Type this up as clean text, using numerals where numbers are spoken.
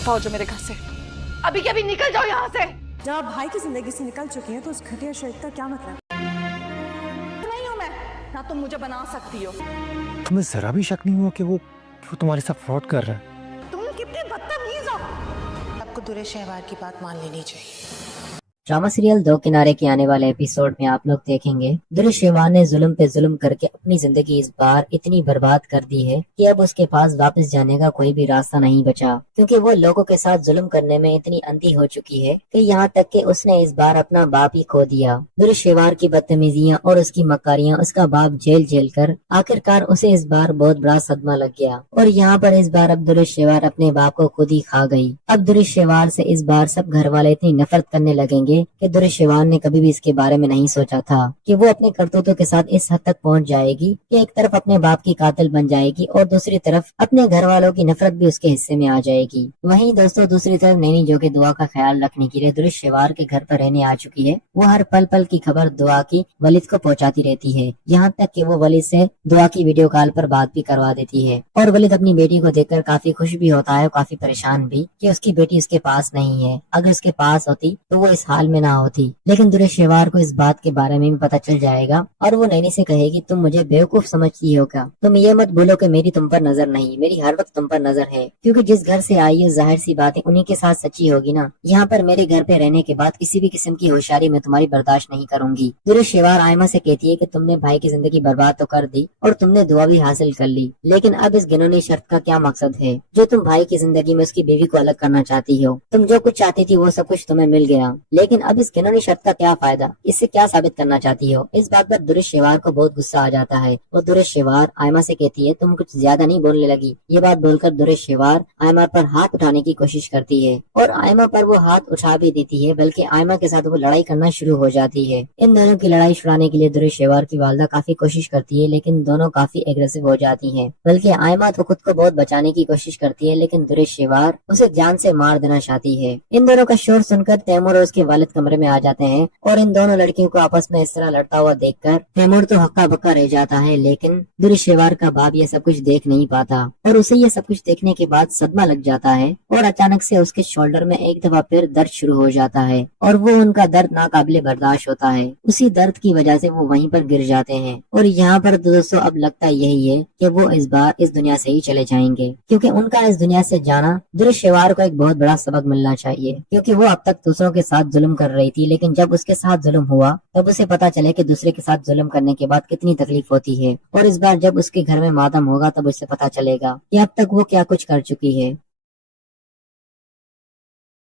दफा हो जाओ मेरे घर से, अभी के अभी निकल जाओ यहाँ से। जब आप भाई की जिंदगी से निकल चुके हैं तो उस घटिया शर्त का क्या मतलब? नहीं हूँ मैं, ना तुम मुझे बना सकती हो। तुम्हें जरा भी शक नहीं हुआ कि वो तुम्हारे साथ फ्रॉड कर रहा है? तुम कितने बदतमीज हो। आपको दुरे शहवार की बात मान लेनी चाहिए। ड्रामा सीरियल दो किनारे के आने वाले एपिसोड में आप लोग देखेंगे दुरे शेवार ने जुल्म पे जुल्म करके अपनी जिंदगी इस बार इतनी बर्बाद कर दी है कि अब उसके पास वापस जाने का कोई भी रास्ता नहीं बचा, क्योंकि वो लोगों के साथ जुल्म करने में इतनी अंधी हो चुकी है कि यहाँ तक कि उसने इस बार अपना बाप ही खो दिया। दुरे शेवार की बदतमीजियाँ और उसकी मकारियाँ उसका बाप जेल जेल कर आखिरकार उसे इस बार बहुत बड़ा सदमा लग गया और यहाँ पर इस बार अब दुरे शेवार अपने बाप को खुद ही खा गई। अब दुरे शेवार से इस बार सब घर वाले इतनी नफरत करने लगेंगे कि दुरे शेवार ने कभी भी इसके बारे में नहीं सोचा था कि वो अपने करतूतों के साथ इस हद तक पहुंच जाएगी कि एक तरफ अपने बाप की कातिल बन जाएगी और दूसरी तरफ अपने घर वालों की नफरत भी उसके हिस्से में आ जाएगी। वहीं दोस्तों दूसरी तरफ नैनी जो कि दुआ का ख्याल रखने के लिए दुरे शेवार के घर पर रहने आ चुकी है, वो हर पल पल की खबर दुआ की वलिद को पहुंचाती रहती है, यहाँ तक कि वो वलिद से दुआ की वीडियो कॉल पर बात भी करवा देती है। और वलिद अपनी बेटी को देखकर काफी खुश भी होता है और काफी परेशान भी कि उसकी बेटी उसके पास नहीं है। अगर उसके पास होती तो वो इस हाल में ना होती। लेकिन दुरे शेवार को इस बात के बारे में भी पता चल जाएगा और वो नैनी से कहेगी तुम मुझे बेवकूफ समझती हो क्या? तुम ये मत बोलो कि मेरी तुम पर नजर नहीं, मेरी हर वक्त तुम पर नजर है, क्योंकि जिस घर से आई हो जाहिर सी बात है उन्हीं के साथ सच्ची होगी ना। यहाँ पर मेरे घर पे रहने के बाद किसी भी किस्म की होशियारी में तुम्हारी बर्दाश्त नहीं करूंगी। दुरे शेवार आयमा से कहती है कि तुमने भाई की जिंदगी बर्बाद तो कर दी और तुमने दुआ भी हासिल कर ली, लेकिन अब इस घिनौनी शर्त का क्या मकसद है जो तुम भाई की जिंदगी में उसकी बीवी को अलग करना चाहती हो? तुम जो कुछ चाहती थी वो सब कुछ तुम्हें मिल गया, लेकिन अब इस घिनौनी शर्त का क्या फायदा? इससे क्या साबित करना चाहती हो? इस बात पर दुरे शेवार को बहुत गुस्सा आ जाता है। वो दुरे शेवार आयमा से कहती है तुम कुछ ज्यादा नहीं बोलने लगी। ये बात बोलकर दुरे शेवार आयमा पर हाथ उठाने की कोशिश करती है और आयमा पर वो हाथ उठा भी देती है, बल्कि आयमा के साथ वो लड़ाई करना शुरू हो जाती है। इन दोनों की लड़ाई छुड़ाने के लिए दुरे शेवार की वालदा काफी कोशिश करती है, लेकिन दोनों काफी एग्रेसिव हो जाती है। बल्कि आयमा तो खुद को बहुत बचाने की कोशिश करती है, लेकिन दुरे शेवार उसे जान से मार देना चाहती है। इन दोनों का शोर सुनकर तैमूर और उसके वालिद कमरे में आ जाते हैं और इन दोनों लड़कियों को आपस में इस तरह लड़ता हुआ देखकर तैमूर तो हक्का बक्का रह जाता है, लेकिन दुरे शेवार का बाप ये सब कुछ देख नहीं पाता और उसे ये सब कुछ देखने के बाद सदमा लग जाता है और अचानक से उसके शोल्डर में एक दफा फिर दर्द शुरू हो जाता है और वो उनका दर्द नाकाबिले बर्दाश्त होता है। उसी दर्द की वजह से वो वहीं पर गिर जाते हैं और यहाँ पर दोस्तों अब लगता यही है कि वो इस बार इस दुनिया से ही चले जाएंगे, क्योंकि उनका इस दुनिया से जाना दुरे शेवार को एक बहुत बड़ा सबक मिलना चाहिए, क्योंकि वो अब तक दूसरों के साथ जुल्म कर रही थी, लेकिन जब उसके साथ जुल्म हुआ तब उसे पता चले कि दूसरे के साथ जुल्म करने के बाद कितनी तकलीफ होती है। और इस बार जब उसके घर में मातम होगा तब उसे पता चलेगा कि अब तक वो क्या कुछ कर चुकी है।